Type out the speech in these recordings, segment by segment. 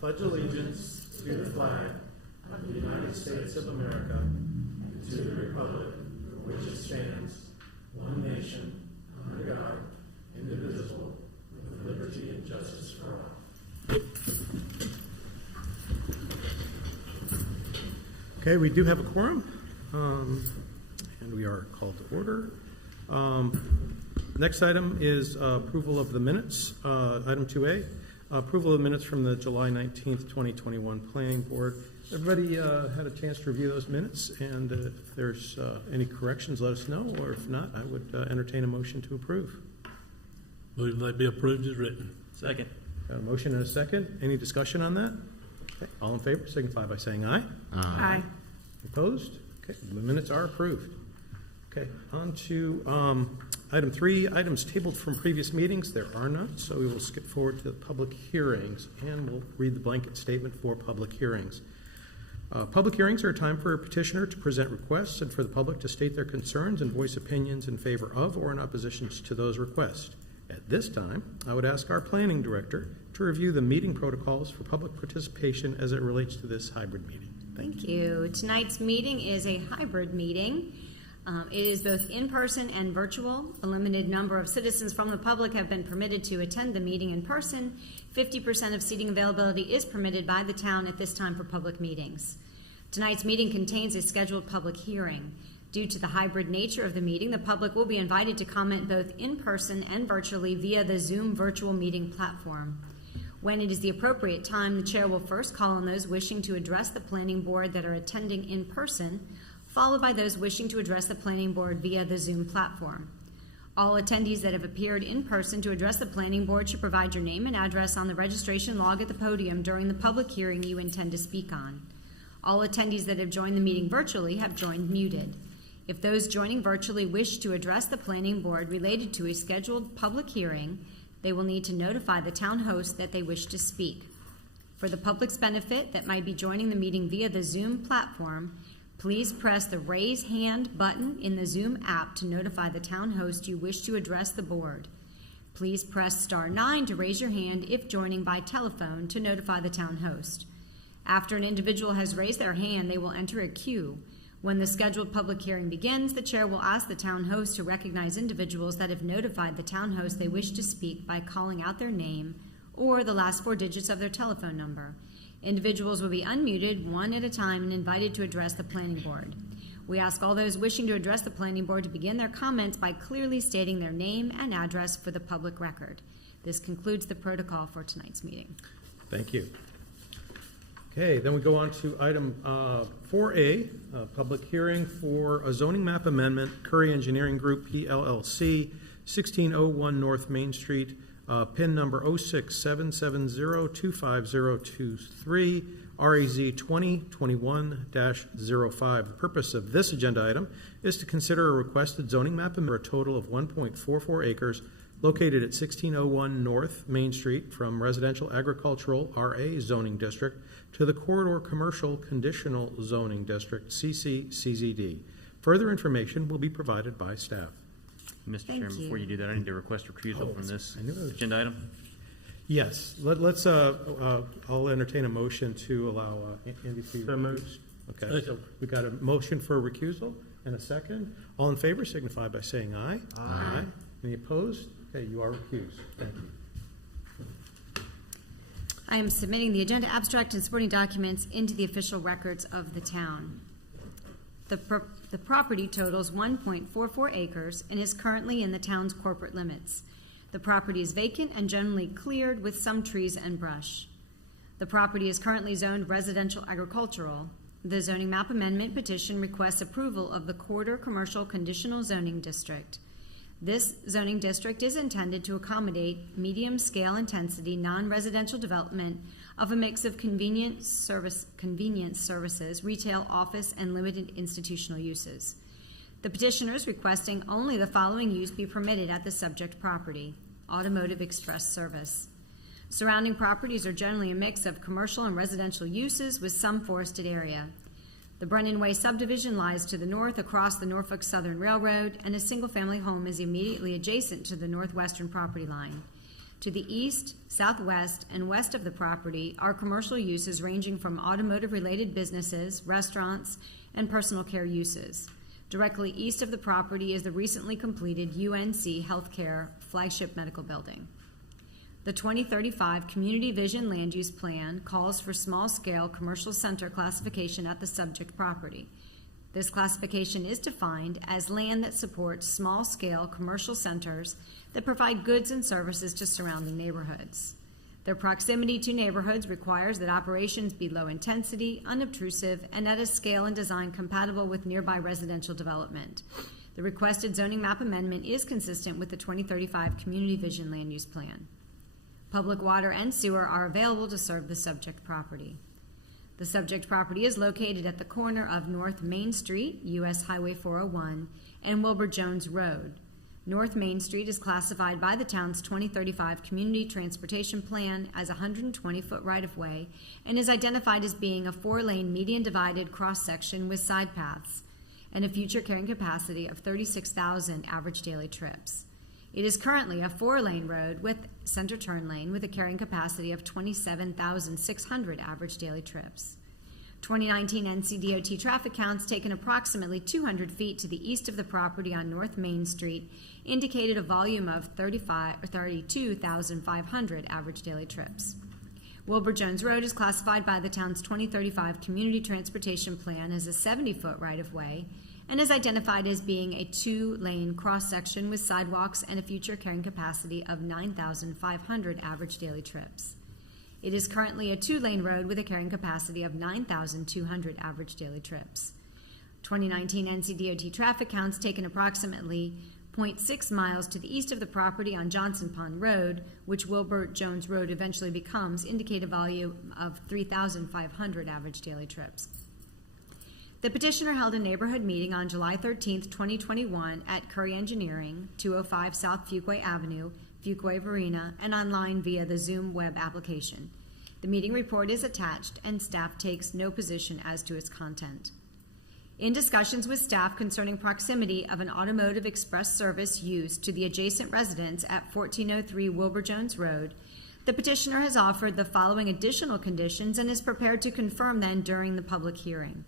pledge allegiance to the flag of the United States of America and to the republic for which it stands, one nation, under God, indivisible, with liberty and justice for all. Okay, we do have a quorum, and we are called to order. Next item is approval of the minutes. Item 2A, approval of the minutes from the July 19th, 2021 Planning Board. Everybody had a chance to review those minutes, and if there's any corrections, let us know, or if not, I would entertain a motion to approve. Move they be approved as written. Second. Got a motion and a second. Any discussion on that? Okay. All in favor signify by saying aye. Aye. Opposed? Okay, the minutes are approved. Okay, on to item 3, items tabled from previous meetings. There are none, so we will skip forward to the public hearings, and we'll read the blanket statement for public hearings. Public hearings are a time for a petitioner to present requests and for the public to state their concerns and voice opinions in favor of or in opposition to those requests. At this time, I would ask our planning director to review the meeting protocols for public participation as it relates to this hybrid meeting. Thank you. Tonight's meeting is a hybrid meeting. It is both in-person and virtual. A limited number of citizens from the public have been permitted to attend the meeting in person. 50% of seating availability is permitted by the town at this time for public meetings. Tonight's meeting contains a scheduled public hearing. Due to the hybrid nature of the meeting, the public will be invited to comment both in person and virtually via the Zoom virtual meeting platform. When it is the appropriate time, the chair will first call on those wishing to address the planning board that are attending in person, followed by those wishing to address the planning board via the Zoom platform. All attendees that have appeared in person to address the planning board should provide your name and address on the registration log at the podium during the public hearing you intend to speak on. All attendees that have joined the meeting virtually have joined muted. If those joining virtually wish to address the planning board related to a scheduled public hearing, they will need to notify the town host that they wish to speak. For the public's benefit that might be joining the meeting via the Zoom platform, please press the Raise Hand button in the Zoom app to notify the town host you wish to address the board. Please press *9 to raise your hand if joining by telephone to notify the town host. After an individual has raised their hand, they will enter a queue. When the scheduled public hearing begins, the chair will ask the town host to recognize individuals that have notified the town host they wish to speak by calling out their name or the last 4 digits of their telephone number. Individuals will be unmuted one at a time and invited to address the planning board. We ask all those wishing to address the planning board to begin their comments by clearly stating their name and address for the public record. This concludes the protocol for tonight's meeting. Thank you. Okay, then we go on to item 4A, public hearing for a zoning map amendment, Curry Engineering Group, PLLC, 1601 North Main Street, PIN number 0677025023, RAZ 2021-05. The purpose of this agenda item is to consider a requested zoning map amendment for a total of 1.44 acres located at 1601 North Main Street from Residential Agricultural RA Zoning District to the Corridor Commercial Conditional Zoning District, CCCZD. Further information will be provided by staff. Mr. Chairman, before you do that, I need to request recusal from this agenda item. Yes, let's. I'll entertain a motion to allow Andy to. So moved. Okay, so we got a motion for recusal and a second. All in favor signify by saying aye. Aye. Any opposed? Okay, you are recused. Thank you. I am submitting the agenda abstract and supporting documents into the official records of the town. The property totals 1.44 acres and is currently in the town's corporate limits. The property is vacant and generally cleared with some trees and brush. The property is currently zoned residential agricultural. The zoning map amendment petition requests approval of the Corridor Commercial Conditional Zoning District. This zoning district is intended to accommodate medium-scale intensity non-residential development of a mix of convenience services, retail, office, and limited institutional uses. The petitioner is requesting only the following use be permitted at the subject property: automotive express service. Surrounding properties are generally a mix of commercial and residential uses with some forested area. The Brennan Way subdivision lies to the north across the Norfolk Southern Railroad, and a single-family home is immediately adjacent to the northwestern property line. To the east, southwest, and west of the property are commercial uses ranging from automotive-related businesses, restaurants, and personal care uses. Directly east of the property is the recently completed UNC Healthcare flagship medical building. The 2035 Community Vision Land Use Plan calls for small-scale commercial center classification at the subject property. This classification is defined as land that supports small-scale commercial centers that provide goods and services to surrounding neighborhoods. Their proximity to neighborhoods requires that operations be low intensity, unobtrusive, and at a scale and design compatible with nearby residential development. The requested zoning map amendment is consistent with the 2035 Community Vision Land Use Plan. Public water and sewer are available to serve the subject property. The subject property is located at the corner of North Main Street, U.S. Highway 401, and Wilbur Jones Road. North Main Street is classified by the town's 2035 Community Transportation Plan as a 120-foot right-of-way and is identified as being a 4-lane median-divided cross-section with side paths and a future carrying capacity of 36,000 average daily trips. It is currently a 4-lane road with center turn lane with a carrying capacity of 27,600 average daily trips. 2019 NCDOT traffic counts taken approximately 200 feet to the east of the property on North Main Street indicated a volume of 32,500 average daily trips. Wilbur Jones Road is classified by the town's 2035 Community Transportation Plan as a 70-foot right-of-way and is identified as being a 2-lane cross-section with sidewalks and a future carrying capacity of 9,500 average daily trips. It is currently a 2-lane road with a carrying capacity of 9,200 average daily trips. 2019 NCDOT traffic counts taken approximately 0.6 miles to the east of the property on Johnson Pond Road, which Wilbur Jones Road eventually becomes, indicate a volume of 3,500 average daily trips. The petitioner held a neighborhood meeting on July 13, 2021 at Curry Engineering, 205 South Fuquay Avenue, Fuquay-Varina, and online via the Zoom web application. The meeting report is attached, and staff takes no position as to its content. In discussions with staff concerning proximity of an automotive express service use to the adjacent residence at 1403 Wilbur Jones Road, the petitioner has offered the following additional conditions and is prepared to confirm them during the public hearing.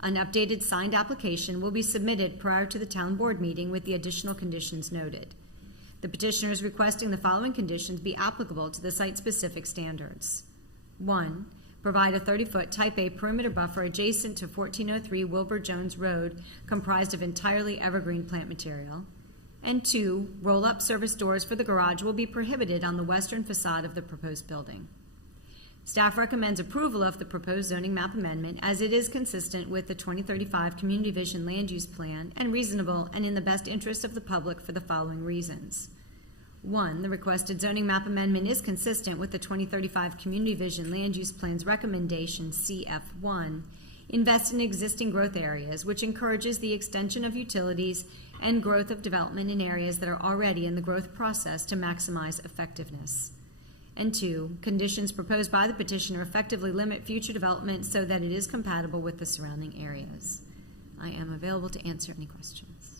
An updated signed application will be submitted prior to the town board meeting with the additional conditions noted. The petitioner is requesting the following conditions be applicable to the site-specific standards. 1. Provide a 30-foot Type A perimeter buffer adjacent to 1403 Wilbur Jones Road comprised of entirely evergreen plant material. And 2. Roll-up service doors for the garage will be prohibited on the western facade of the proposed building. Staff recommends approval of the proposed zoning map amendment as it is consistent with the 2035 Community Vision Land Use Plan and reasonable and in the best interest of the public for the following reasons. 1. The requested zoning map amendment is consistent with the 2035 Community Vision Land Use Plan's recommendation CF1, invest in existing growth areas, which encourages the extension of utilities and growth of development in areas that are already in the growth process to maximize effectiveness. And 2, conditions proposed by the petitioner effectively limit future development so that it is compatible with the surrounding areas. I am available to answer any questions.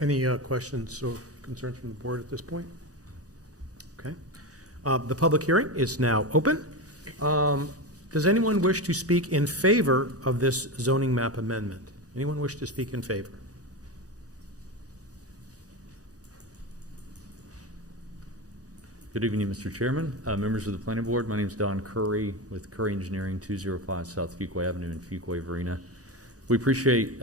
Any questions or concerns from the board at this point? Okay. The public hearing is now open. Does anyone wish to speak in favor of this zoning map amendment? Anyone wish to speak in favor? Good evening, Mr. Chairman, members of the Planning Board. My name is Don Curry with Curry Engineering, 205 South Fuquay Avenue in Fuquay-Varina. We appreciate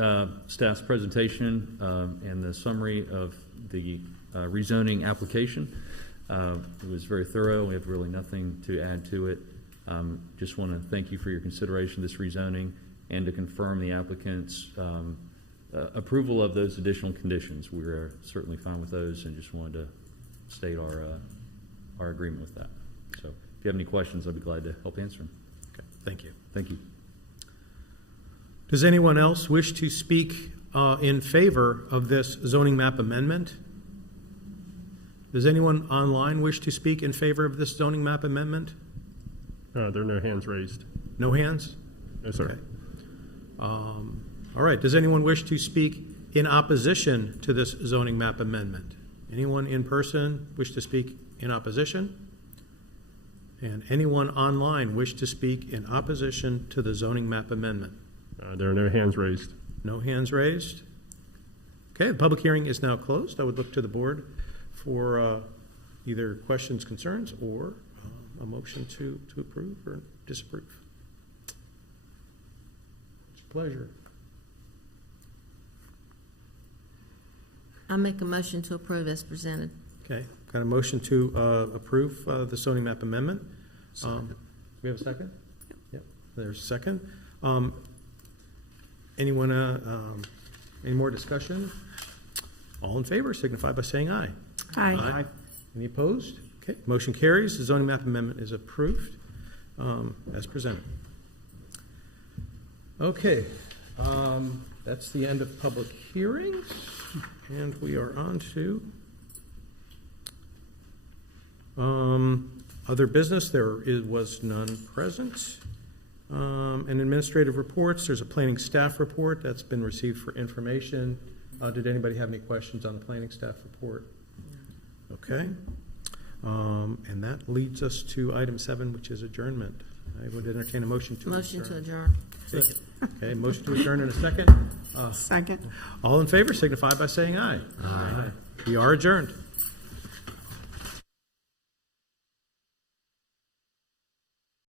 staff's presentation and the summary of the rezoning application. It was very thorough. We have really nothing to add to it. Just want to thank you for your consideration of this rezoning and to confirm the applicant's approval of those additional conditions. We're certainly fine with those and just wanted to state our agreement with that. So if you have any questions, I'll be glad to help answer them. Okay, thank you. Thank you. Does anyone else wish to speak in favor of this zoning map amendment? Does anyone online wish to speak in favor of this zoning map amendment? There are no hands raised. No hands? No, sir. Okay. All right. Does anyone wish to speak in opposition to this zoning map amendment? Anyone in person wish to speak in opposition? And anyone online wish to speak in opposition to the zoning map amendment? There are no hands raised. No hands raised? Okay, the public hearing is now closed. I would look to the board for either questions, concerns, or a motion to approve or disapprove. It's a pleasure. I make a motion to approve as presented. Okay, got a motion to approve the zoning map amendment. We have a second? Yep, there's a second. Anyone, any more discussion? All in favor signify by saying aye. Aye. Any opposed? Okay, motion carries. The zoning map amendment is approved as presented. Okay, that's the end of public hearings, and we are on to other business. Was none present. And administrative reports, there's a planning staff report that's been received for information. Did anybody have any questions on the planning staff report? Okay. And that leads us to item 7, which is adjournment. I would entertain a motion to Motion to adjourn. adjourn. Okay, motion to adjourn in a second. Second. All in favor signify by saying aye. Aye. We are adjourned.